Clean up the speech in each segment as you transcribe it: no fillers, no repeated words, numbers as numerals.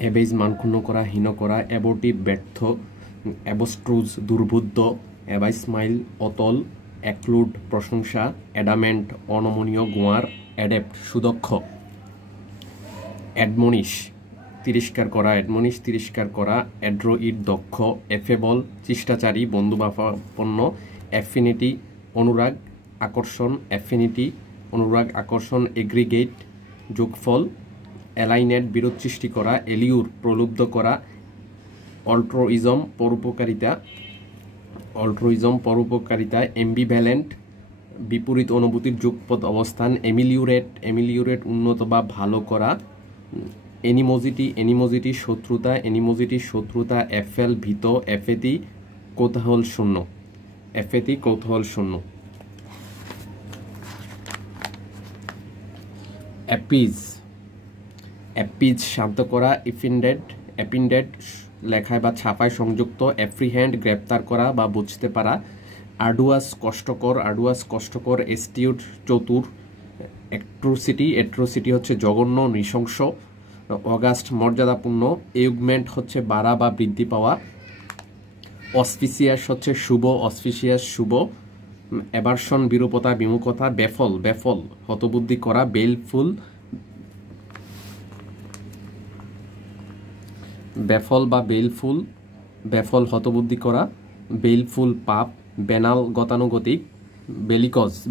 অ্যাবেজ মানক্ষুণ্ণ করা, হীন করা, অ্যাবর্টিভ ব্যর্থ, অ্যাবস্ট্রুজ দুর্বুদ্ধ, অ্যাবাইসমাইল অতল, অ্যাক্লুড প্রশংসা, অ্যাডামেন্ট অনমনীয়, গোয়ার, অ্যাডেপ্ট সুদক্ষ, অ্যাডমনিশ তিরস্কার করা, অ্যাডমনিশ তিরস্কার করা, অ্যাড্রোইড দক্ষ, এফেবল চেষ্টাচারী বন্ধুবাপন্ন, অ্যাফিনিটি অনুরাগ আকর্ষণ, অ্যাফিনিটি অনুরাগ আকর্ষণ, এগ্রিগেট যোগফল, অ্যালাইনেট বিরোধ সৃষ্টি করা, এলিউর প্রলুব্ধ করা, অল্ট্রোইজম পরোপকারিতা, এম্বিভ্যালেন্ট বিপরীত অনুভূতির যুগপৎ অবস্থান, এমিলিউরেট উন্নত বা ভালো করা, এনিমোজিটি শত্রুতা, এফেল ভীত, এফেতি কৌতূহল শূন্য, অ্যাপিজ শান্ত করা, অ্যাপিন্ডেড লেখায় বা ছাপায় সংযুক্ত, অ্যাপ্রিহ্যান্ড গ্রেপ্তার করা বা বুঝতে পারা, আর্ডুয়াস কষ্টকর, এস্টিউট চতুর, এট্রোসিটি হচ্ছে জঘন্য নৃশংস, অগাস্ট মর্যাদাপূর্ণ, এউগমেন্ট হচ্ছে বাড়া বা বৃদ্ধি পাওয়া, অসপিসিয়াস হচ্ছে শুভ, অ্যাভারশন বিরূপতা বিমুখতা, ব্যাফল হতবুদ্ধি করা, বেলফুল ব্যাফল হতবুদ্ধি করা, বেলফুল পাপ, বেনাল গতানুগতিক,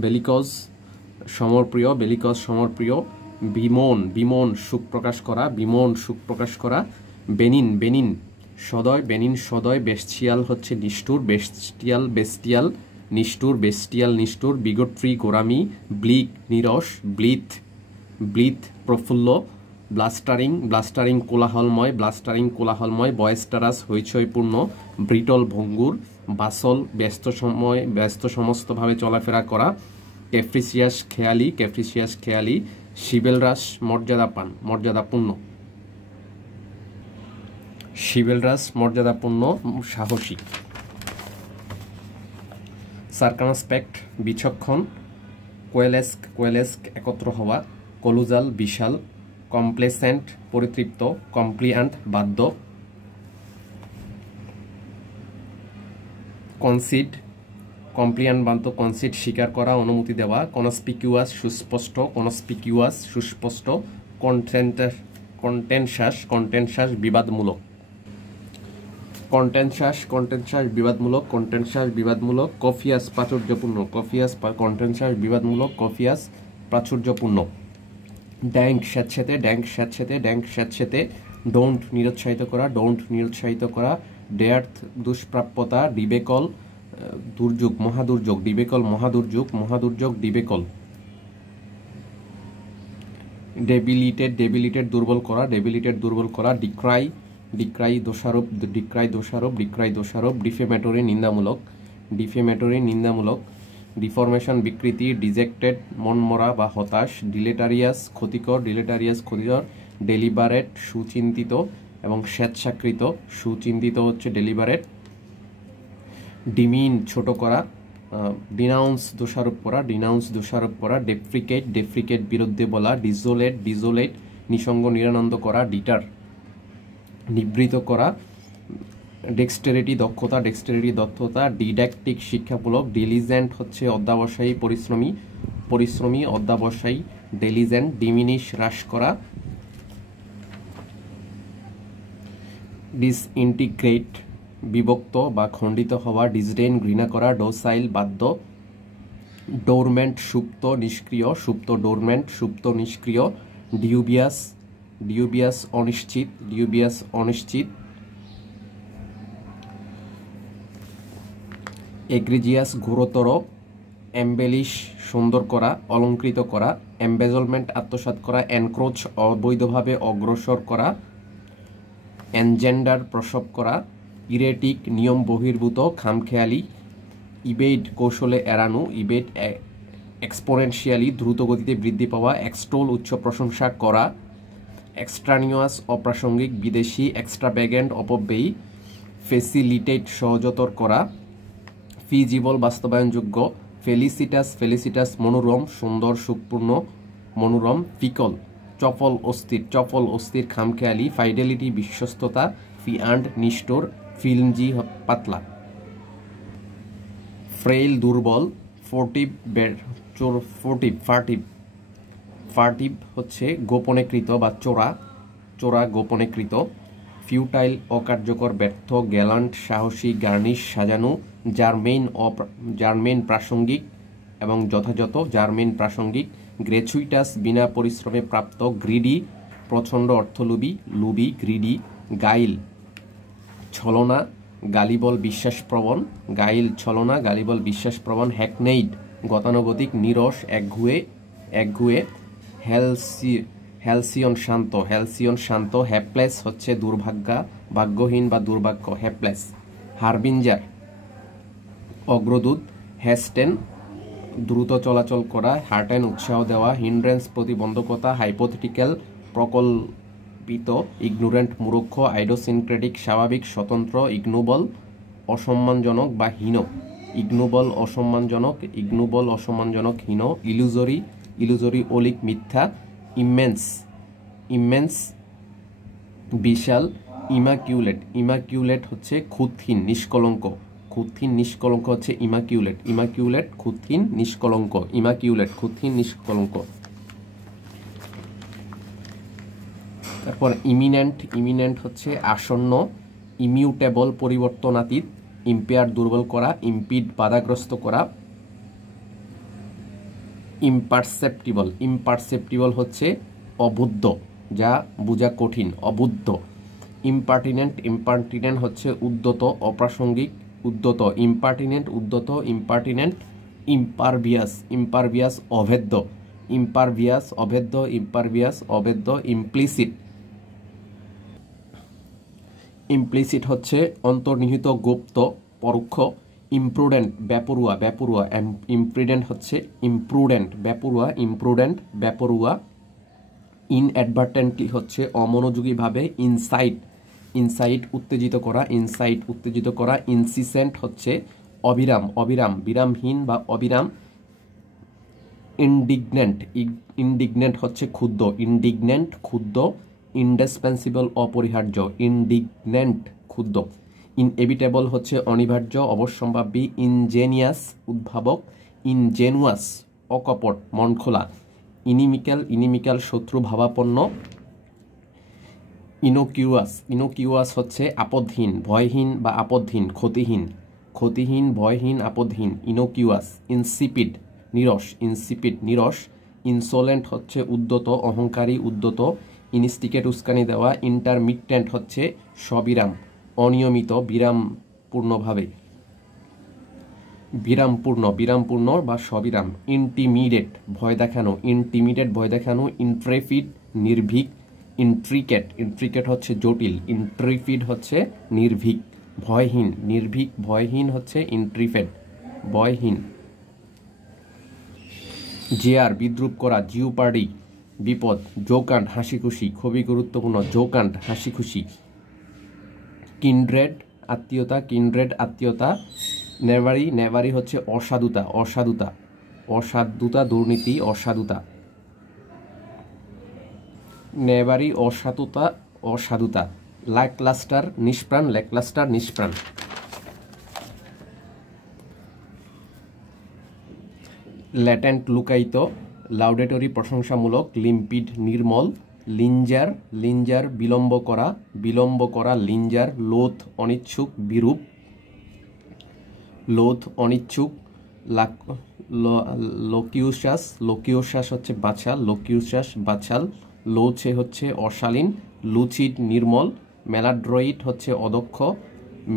বেলিকজ সমরপ্রিয়, বিমন সুখ প্রকাশ করা, বেনিন সদয়, বেস্টিয়াল হচ্ছে নিষ্ঠুর, নিষ্ঠুর, বিগটফ্রি গোরামি, ব্লিক নিরস, ব্লিথ প্রফুল্ল, ব্লাস্টারিং কোলাহলময়, বয়েস্টারাস হইচইপূর্ণ, ব্রিটল ভঙ্গুর, বাসল ব্যস্ত সমস্তভাবে চলাফেরা করা, ক্যাপ্রিসিয়াস খেয়ালি, শিবেলরাস মর্যাদাপূর্ণ, সাহসী, সার্কামস্পেক্ট বিচক্ষণ, কোয়েলেস্ক একত্র হওয়া, কলুজাল বিশাল, কমপ্লেসেন্ট পরিতৃপ্ত, কমপ্লিয়ান্ট বাধ্য, কনসিড স্বীকার করা, অনুমতি দেওয়া, কনস্পিকিউয়াস সুস্পষ্ট, কন্টেনশাস বিবাদমূলক, কফিয়াস প্রাচুর্যপূর্ণ, ড্যাঙ্ক স্যাঁতসেঁতে, ডোন্ট নিরুৎসাহিত করা, ডেয়ার্থ দুষ্প্রাপ্যতা, ডিবেকল মহাদুর্যোগ, ডেবিলিটেড দুর্বল করা, ডিক্রাই দোষারোপ, ডিফেমেটরি নিন্দামূলক, ডিফরমেশন বিকৃতি, ডিজেক্টেড মনমরা বা হতাশ, ডিলেটারিয়াস ক্ষতিকর, ডেলিবারেট সুচিন্তিত এবং স্বেচ্ছাকৃত, সুচিন্তিত হচ্ছে ডেলিবারেট, ডিমিন ছোট করা, ডিনাউন্স দোষারোপ করা, ডেপ্রিকেট বিরুদ্ধে বলা, ডিজোলেট নিসঙ্গ নিরানন্দ করা, ডিটার নিবৃত করা, ডেক্সটেরিটি দক্ষতা, ডিডাক্টিক শিক্ষামূলক, ডিলিজেন্ট হচ্ছে পরিশ্রমী, অধ্যাবসায়ী, ডিলিজেন্ট, ডিমিনিশ হ্রাস করা, ডিসইন্টিগ্রেট বিভক্ত বা খণ্ডিত হওয়া, ডিসডেন ঘৃণা করা, ডোসাইল বাধ্য, ডোরমেন্ট সুপ্ত নিষ্ক্রিয়, ডিউবিয়াস অনিশ্চিত, এগ্রিজিয়াস ঘোরতর, এমবেলিশ সুন্দর করা, অলঙ্কৃত করা, এমবেজলমেন্ট আত্মসাৎ করা, এনক্রোচ অবৈধভাবে অগ্রসর করা, এনজেন্ডার প্রসব করা, ইরেটিক নিয়ম বহির্ভূত, খামখেয়ালি, ইবেড কৌশলে এড়ানো, ইবেড এক্সপোনেনশিয়ালি দ্রুত গতিতে বৃদ্ধি পাওয়া, এক্সটোল উচ্চ প্রশংসা করা, এক্সট্রানিয়াস অপ্রাসঙ্গিক, বিদেশি, এক্সট্রাভ্যাগেন্ট অপব্যয়ী, ফেসিলিটেট সহজতর করা, ফিজিবল বাস্তবায়নযোগ্য, ফেলিসিটাস মনোরম সুন্দর সুখপূর্ণ, মনোরম, ফিকল চপল অস্থির খামখেয়ালি, ফাইডেলিটি বিশ্বস্ততা, ফিয়ান্ড নিষ্ঠুর, ফিল্মজি পাতলা, ফ্রেইল দুর্বল, ফার্টিভ হচ্ছে গোপনেকৃত বা চোরা গোপনেকৃত, ফিউটাইল অকার্যকর ব্যর্থ, গ্যালান্ট সাহসী, গার্নিশ সাজানো, জার্মেন প্রাসঙ্গিক এবং যথাযথ, জার্মেন প্রাসঙ্গিক, গ্রেচুইটাস বিনা পরিশ্রমে প্রাপ্ত, গ্রিডি প্রচণ্ড অর্থলোভী, গ্রিডি, গাইল ছলনা, গালিবল বিশ্বাসপ্রবণ, হ্যাকনেইড গতানুগতিক, নিরস একঘুয়ে, হ্যালসিয়ন শান্ত, হ্যাপলেস হচ্ছে ভাগ্যহীন বা দুর্ভাগ্য, হ্যাপলেস, হারবিঞ্জার অগ্রদূত, হ্যাস্টেন দ্রুত চলাচল করা, হার্টেন উৎসাহ দেওয়া, হিন্ড্রেন্স প্রতিবন্ধকতা, হাইপোথেটিক্যাল প্রকল্পিত, ইগনোরেন্ট মূর্খ, আইডোসিনক্রেটিক স্বাভাবিক স্বতন্ত্র, ইগনোবল অসম্মানজনক বা হীন, ইগনোবল অসম্মানজনক হীন, ইলুজরি অলিক মিথ্যা, ইমেন্স বিশাল, ইমাকিউলেট হচ্ছে খুঁতহীন নিষ্কলঙ্ক হচ্ছে ইমাকিউলেট খুঁতহীন নিষ্কলঙ্ক। তারপর ইমিনেন্ট হচ্ছে আসন্ন, ইমিউটেবল পরিবর্তনাতীত, ইম্পেয়ার দুর্বল করা, ইম্পিড বাধাগ্রস্ত করা, ইম্পারসেপ্টিবল হচ্ছে অবুদ্ধ, যা বোঝা কঠিন, অবুদ্ধ। ইম্পার্টিনেন্ট হচ্ছে উদ্যত, অপ্রাসঙ্গিক, উদ্যত, ইম্পার্টিনেন্ট, ইম্পারভিয়াস অভেদ্য, ইমপ্লিসিট হচ্ছে অন্তর্নিহিত, গুপ্ত, পরোক্ষ, ইমপ্রুডেন্ট বেপরুয়া, ইমপ্রিডেন্ট হচ্ছে বেপরুয়া, ইনঅ্যাডভার্টেন্টলি হচ্ছে অমনোযোগীভাবে, ইনসাইট উত্তেজিত করা, ইনসিসেন্ট হচ্ছে বিরামহীন বা অবিরাম, ইনডিগনেন্ট হচ্ছে ক্ষুব্ধ, ইনডিসপেন্সিবল অপরিহার্য, ক্ষুব্ধ, ইনএভিটেবল হচ্ছে অনিবার্য অবশ্যম্ভাবী, উদ্ভাবক, ইনজেনুয়াস অকপট মনখোলা, ইনিমিক্যাল শত্রু ভাবাপন্ন, ইনোকিউয়াস হচ্ছে আপদহীন, ভয়হীন বা আপদহীন, ক্ষতিহীন, ভয়হীন, আপদহীন, ইনোকিউয়াস, ইনসিপিড নিরস, ইনসোলেন্ট হচ্ছে উদ্যত, অহংকারী, ইনস্টিকেট উস্কানি দেওয়া, ইন্টারমিটেন্ট হচ্ছে সবিরাম, অনিয়মিত, বিরামপূর্ণ বা সবিরাম, ইন্টিমিডেট ভয় দেখানো, ইন্ট্রেফিড নির্ভীক, ইন্ট্রিকেট হচ্ছে জটিল, ইন্ট্রিফিড হচ্ছে নির্ভীক, ভয়হীন হচ্ছে ইন্ট্রিফেড, ভয়হীন। জেয়ার বিদ্রুপ করা, জিওপার্ডি বিপদ, জোকান্ড হাসি খুশি, খুবই গুরুত্বপূর্ণ, জোকান্ড হাসি খুশি, কিন্ড্রেড আত্মীয়তা, নেভারি হচ্ছে অসাধুতা, দুর্নীতি, নেভারি অসাধুতা, ল্যাকলাস্টার নিষ্প্রাণ, ল্যাটেন্ট লুকায়িত, লাউডেটরি প্রশংসামূলক, লিম্পিড নির্মল, লিঞ্জার বিলম্ব করা, লিঞ্জার, লোথ অনিচ্ছুক, লোকিওসাস হচ্ছে বাছাল, লোছে হচ্ছে অশালীন, লুচিড নির্মল, মেলাড্রয়েড হচ্ছে অদক্ষ,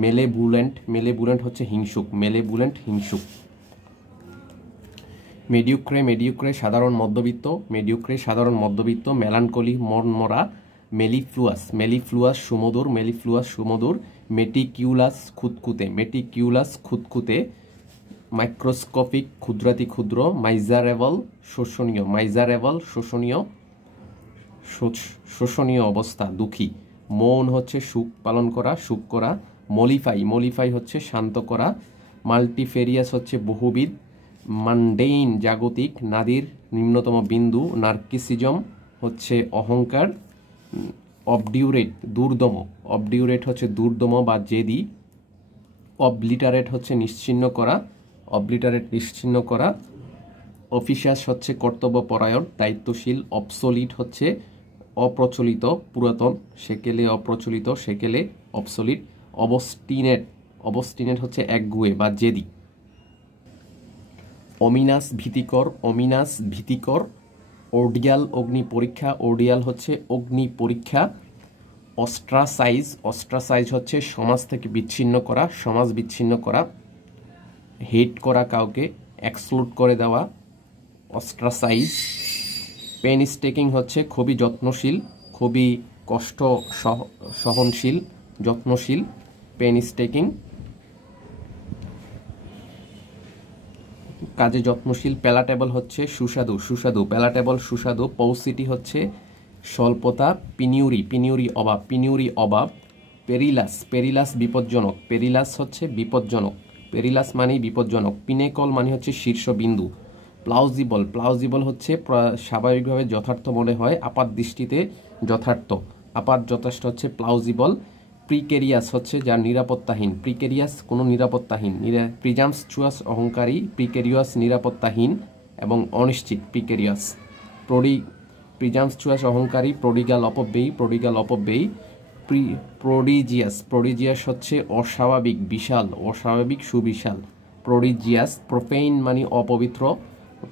মেলেবুলেন্ট হচ্ছে হিংসুক, মেডিওক্রে সাধারণ মধ্যবিত্ত, মেলানকলি মনমরা, মেলিফ্লুয়াস সুমধুর, মেটিকিউলাস খুঁতখুঁতে, মাইক্রোস্কোপিক ক্ষুদ্র, মাইজারেবল শোষণীয় অবস্থা, দুঃখী, মৌন হচ্ছে সুখ করা, মলিফাই হচ্ছে শান্ত করা, মাল্টিফেরিয়াস হচ্ছে বহুবিধ, মানডেইন জাগতিক, নাদির নিম্নতম বিন্দু, নার্কিসিজম হচ্ছে অহংকার, অবডিউরেট দুর্দম, অবডিউরেট হচ্ছে দুর্দম বা জেদি, অবলিটারেট হচ্ছে নিশ্চিহ্ন করা, অবলিটারেট নিশ্চিহ্ন করা, অফিসাস হচ্ছে কর্তব্যপরায়ণ দায়িত্বশীল, অবসোলিট হচ্ছে অপ্রচলিত পুরাতন, সেকেলে অপ্রচলিত, সেকেলে অবসোলিট, অবস্টিনেট, অবস্টিনেট হচ্ছে একগুয়ে বা জেদি, অমিনাস ভীতিকর, অমিনাস ভীতিকর, অর্ডিয়াল অগ্নি পরীক্ষা, অর্ডিয়াল হচ্ছে অগ্নি পরীক্ষা, অস্ট্রাসাইজ, অস্ট্রাসাইজ হচ্ছে সমাজ থেকে বিচ্ছিন্ন করা, সমাজ বিচ্ছিন্ন করা, হেট করা কাউকে, এক্সক্লুড করে দেওয়া, অস্ট্রাসাইজ, পেনস্টেকিং হচ্ছে খুবই যত্নশীল, খুবই কষ্ট সহনশীল, যত্নশীল, পেনস্টেকিং, কাজে যত্নশীল, প্যালাটেবল হচ্ছে সুস্বাদু, সুস্বাদু, প্যালাটেবল সুস্বাদু, পৌসিটি হচ্ছে স্বল্পতা, পিনিউরি, পিনিউরি অভাব, পিনিউরি অভাব, পেরিলাস, পেরিলাস বিপজ্জনক, পেরিলাস হচ্ছে বিপজ্জনক, পেরিলাস মানেই বিপজ্জনক, পিনেকল মানে হচ্ছে শীর্ষবিন্দু, প্লাউজিবল, প্লাউজিবল হচ্ছে স্বাভাবিকভাবে যথার্থ মনে হয়, আপাত দৃষ্টিতে যথার্থ, আপাত যথেষ্ট হচ্ছে প্লাউজিবল, প্রিকেরিয়াস হচ্ছে যার নিরাপত্তাহীন, প্রিকেরিয়াস কোনো নিরাপত্তাহীন, প্রিজামস্চুয়াস অহংকারী, প্রিকেরিয়াস নিরাপত্তাহীন এবং অনিশ্চিত, প্রিকেরিয়াস, প্রিজামস্চুয়াস অহংকারী, প্রডিগাল অপব্যয়ী, প্রডিগাল অপব্যয়ী, প্রোডিজিয়াস, প্রোডিজিয়াস হচ্ছে অস্বাভাবিক বিশাল, অস্বাভাবিক সুবিশাল, প্রোডিজিয়াস, প্রোফেইন মানে অপবিত্র,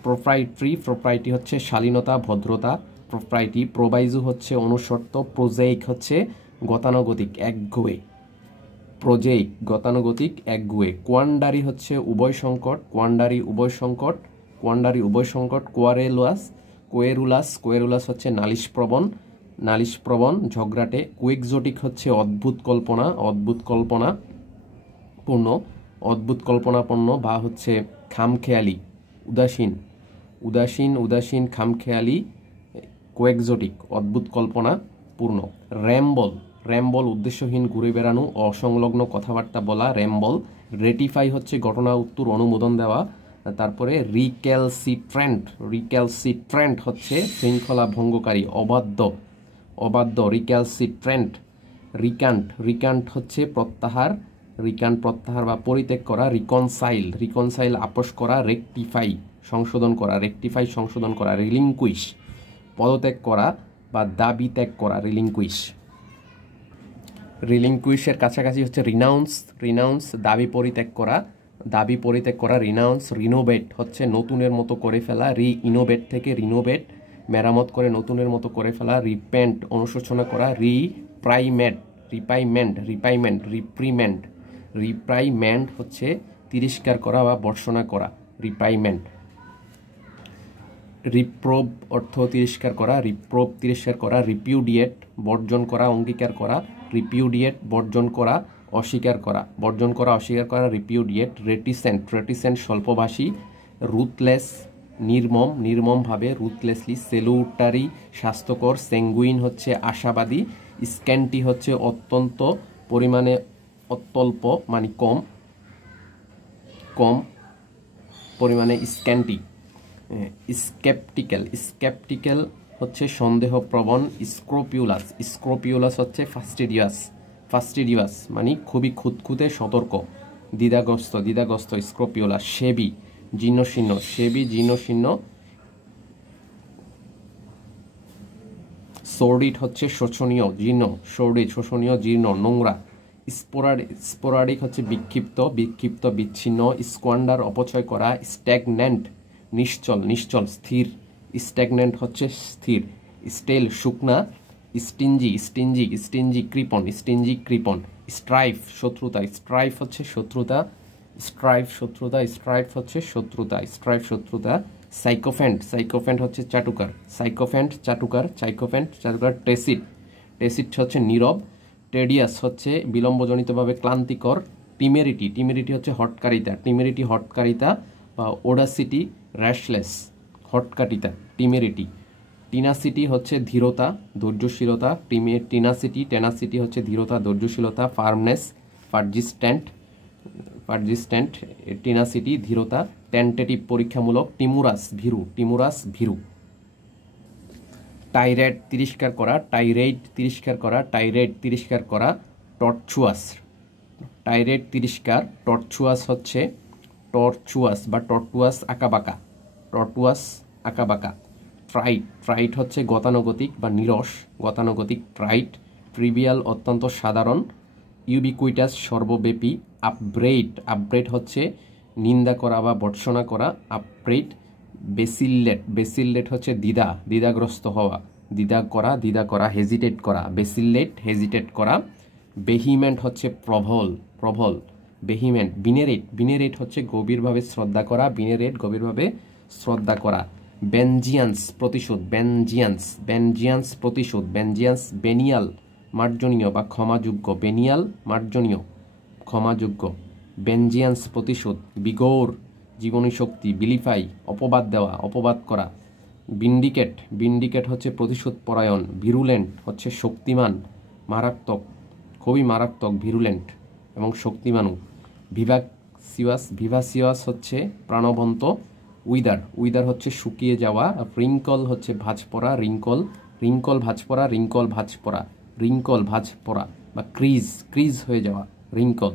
প্রোপ্রাইট্রি, প্রোপ্রাইটি হচ্ছে শালীনতা ভদ্রতা, প্রোপ্রাইটি, প্রোবাইজু হচ্ছে অনুসর্ত, প্রোজেইক হচ্ছে গতানুগতিক একগুয়ে, প্রোজেইক গতানুগতিক একগুয়ে, কোয়ান্ডারি হচ্ছে উভয় সংকট, কোয়ান্ডারি উভয় সংকট, কোয়ান্ডারি উভয় সংকট, কোয়ারেলুয়াস, কোয়েরুলাস, কোয়েরুলাস হচ্ছে নালিশপ্রবণ, নালিশপ্রবণ ঝগড়াটে, কুয়েক্সোটিক হচ্ছে অদ্ভুত কল্পনা, অদ্ভুত কল্পনা পূর্ণ, অদ্ভুত কল্পনাপন্ন বা হচ্ছে খামখেয়ালি, উদাসীন, উদাসীন, উদাসীন, খামখেয়ালি, কোয়েক্সোটিক অদ্ভুত কল্পনা পূর্ণ, র্যাম্বল, র্যাম্বল উদ্দেশ্যহীন ঘুরে বেড়ানো, অসংলগ্ন কথাবার্তা বলা, র্যাম্বল, রেটিফাই হচ্ছে ঘটনা উত্তর অনুমোদন দেওয়া, তারপরে রিক্যালসিট্রেন্ট, রিক্যালসিট্রেন্ট হচ্ছে শৃঙ্খলা ভঙ্গকারী, অবাধ্য, অবাধ্য, রিক্যালসিট্রেন্ট, রিকান্ট, রিকান্ট হচ্ছে প্রত্যাহার, রিকান্ট প্রত্যাহার বা পরিত্যাগ করা, রিকনসাইল, রিকনসাইল আপোষ করা, রেকটিফাই সংশোধন করা, রেকটিফাই সংশোধন করা, রিলিংকুইশ পদত্যাগ করা বা দাবি ত্যাগ করা, রিলিংকুইশ, রিলিংকুইশের কাছাকাছি হচ্ছে রিনাউন্স, রিনাউন্স দাবি পরিত্যাগ করা, দাবি পরিত্যাগ করা, রিনাউন্স, রিনোভেট হচ্ছে নতুনের মতো করে ফেলা, ইনোভেট থেকে রিনোভেট মেরামত করে নতুনের মতো করে ফেলা, রিপেন্ট অনুশোচনা করা, রিপ্রাইমেন্ট, রিপাইমেন্ট, রিপাইমেন্ট, রিপ্রিমেন্ট, রিপ্রাইমেন্ট হচ্ছে তিরস্কার করা বা ভর্ৎসনা করা, রিপ্রাইমেন্ট, রিপ্রোভ অর্থ তিরস্কার করা, রিপ্রোভ তিরস্কার করা, রিপিউডিয়েট বর্জন করা অঙ্গীকার করা, রিপিউডিয়েট বর্জন করা অস্বীকার করা, বর্জন করা অস্বীকার করা, রিপিউডিয়েট, রেটিসেন্ট, রেটিসেন্ট স্বল্পভাষী, রুথলেস নির্মম, নির্মমভাবে, রুথলেসলি, সেলুটারি স্বাস্থ্যকর, স্যাঙ্গুইন হচ্ছে আশাবাদী, স্ক্যান্টি হচ্ছে অত্যন্ত পরিমাণে, অত্যল্প মানে কম, কম পরিমাণে, স্ক্যান্টি, স্কেপটিক্যাল, স্কেপটিক্যাল হচ্ছে সন্দেহপ্রবণ, স্ক্রোপিউলাস, স্ক্রোপিউলাস হচ্ছে ফাস্টিডিয়াস, ফাস্টিডিয়াস মানে খুবই খুঁতখুঁতে সতর্ক, দ্বিধাগ্রস্ত, দ্বিধাগ্রস্ত, স্ক্রোপিউলাস, সেবি জীর্ণশীর্ণ, সেবি জীর্ণশীর্ণ, সর্ডিড হচ্ছে শোচনীয়, জীর্ণ, সর্ডিড শোচনীয়, জীর্ণ, নোংরা, স্পোরাডিক, স্পোরাডিক হচ্ছে বিক্ষিপ্ত, বিক্ষিপ্ত, বিচ্ছিন্ন, স্কোয়ান্ডার অপচয় করা, স্ট্যাগন্যান্ট নিশ্চল, নিশ্চল, স্থির, স্ট্যাগন্যান্ট হচ্ছে স্থির, স্টেল শুকনা, স্টিঞ্জি, স্টিঞ্জি, স্টিঞ্জি কৃপণ, স্টিঞ্জি কৃপণ, স্ট্রাইফ শত্রুতা, স্ট্রাইফ হচ্ছে শত্রুতা, স্ট্রাইফ শত্রুতা, স্ট্রাইফ হচ্ছে শত্রুতা, স্ট্রাইফ শত্রুতা, সাইকোফ্যান্ট, সাইকোফ্যান্ট হচ্ছে চাটুকার, সাইকোফ্যান্ট চাটুকার, সাইকোফ্যান্ট চাটুকার, টেসিড, টেসিড হচ্ছে নীরব, টেডিয়াস হচ্ছে বিলম্বজনিতভাবে ক্লান্তিকর, টিমেরিটি, টিমেরিটি হচ্ছে হটকারিতা, টিমেরিটি হটকারিতা বা ওডাসিটি র্যাশলেস, হটকারিতা, টিমেরিটি, টিনাসিটি হচ্ছে ধীরতা ধৈর্যশীলতা, টিনাসিটি, টেনাসিটি হচ্ছে ধীরতা ধৈর্যশীলতা, ফার্মনেস, পারজিস্ট্যান্ট, পারজিস্ট্যান্ট, টিনাসিটি ধীরতা, টেন্টেটিভ পরীক্ষামূলক, টিমুরাস ভীরু, টিমুরাস ভীরু, টাইরেট তিরস্কার করা, টাইরেট তিরস্কার করা, টাইরেট তিরস্কার করা। টর্চুয়াস, টাইরেট তিরস্কার, টর্চুয়াস হচ্ছে টর্চুয়াস বা টর্টুয়াস আঁকাবাঁকা, টর্টুয়াস আঁকাবাঁকা। ট্রাইট, ট্রাইট হচ্ছে গতানুগতিক বা নিরস, গতানুগতিক ট্রাইট। ট্রিভিয়াল অত্যন্ত সাধারণ। ইউবিকুইটাস সর্বব্যাপী। আপব্রেড, আপব্রেড হচ্ছে নিন্দা করা বা ভর্ৎসনা করা, আপব্রেড। বেসিললেট, বেসিললেট হচ্ছে দ্বিধা, দ্বিধাগ্রস্ত হওয়া, দ্বিধা করা, দ্বিধা করা, হেজিটেট করা, বেসিললেট হেজিটেট করা। বেহিমেন্ট হচ্ছে প্রবল, প্রবল, বেহিমেন্ট। বিনেরেট, বিনেরেট হচ্ছে গভীরভাবে শ্রদ্ধা করা, বিনেরেট গভীরভাবে শ্রদ্ধা করা। বেনজিয়ান্স প্রতিশোধ, বেনজিয়ান্স, বেনজিয়ান্স প্রতিশোধ, বেনজিয়ান্স বেনিয়াল মার্জনীয় বা ক্ষমাযোগ্য, বেনিয়াল মার্জনীয় ক্ষমাযোগ্য। বেনজিয়ান্স প্রতিশোধ। বিগোর জীবনী শক্তি, বিলিফাই অপবাদ দেওয়া, অপবাদ করা। বিন্ডিকেট, বিন্ডিকেট হচ্ছে প্রতিশোধ পরায়ণ। ভিরুলেন্ট হচ্ছে শক্তিমান, মারাত্মক, খুবই মারাত্মক, ভিরুলেন্ট এবং শক্তিমানও। ভিভাসিয়াস, ভিভাসিয়াস হচ্ছে প্রাণবন্ত। উইদার, উইদার হচ্ছে শুকিয়ে যাওয়া। রিঙ্কল হচ্ছে ভাঁজ পড়া, রিঙ্কল, রিঙ্কল ভাঁজ পড়া, রিঙ্কল ভাঁজ পড়া, রিঙ্কল ভাঁজ পড়া বা ক্রিজ, ক্রিজ হয়ে যাওয়া, রিঙ্কল।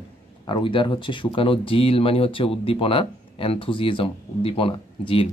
আর উইদার হচ্ছে শুকানো। জিল মানে হচ্ছে উদ্দীপনা, এনথুজিয়াজম উদ্দীপনা, জিল।